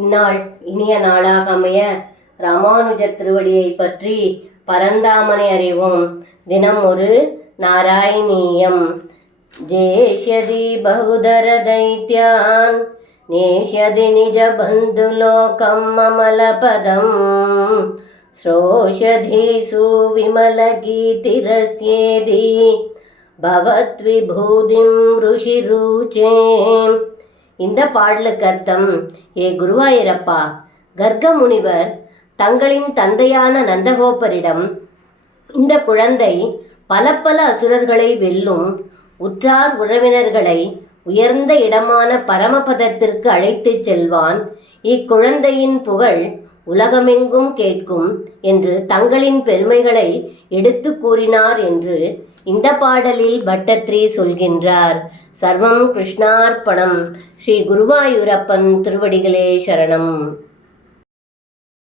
இந்நாள் இனிய நாளாக அமைய ராமானுஜர் திருவடியை பற்றி பரந்தாமனை அறிவோம். தினம் ஒரு நாராயணீயம். ஜேஷ்யதி பகுதர தைத்யான் நேஷ்யதி நிஜ பந்துலோகம் அமலபதம் ஸ்ரோஷ்யதி சுவிமலகீர்த்திரஸ்யேதி பவத்விபூதிம் ருஷிருச்சே. இந்த பாடலுக்கு அர்த்தம்: ஏ குருவாயூரப்பா, கர்க முனிவர் தங்களின் தந்தையான நந்தகோபரிடம் இந்த குழந்தை பல பல அசுரர்களை வெல்லும், உற்றார் உறவினர்களை உயர்ந்த இடமான பரமபதத்திற்கு அழைத்துச் செல்வான், இக்குழந்தையின் புகழ் உலகமெங்கும் கேட்கும் என்று தங்களின் பெருமைகளை எடுத்து கூறினார் என்று இந்த பாடலில் பட்டத்ரி சொல்கின்றார். சர்வம் கிருஷ்ணார்ப்பணம். ஸ்ரீ குருவாயூரப்பன் திருவடிகளே சரணம்.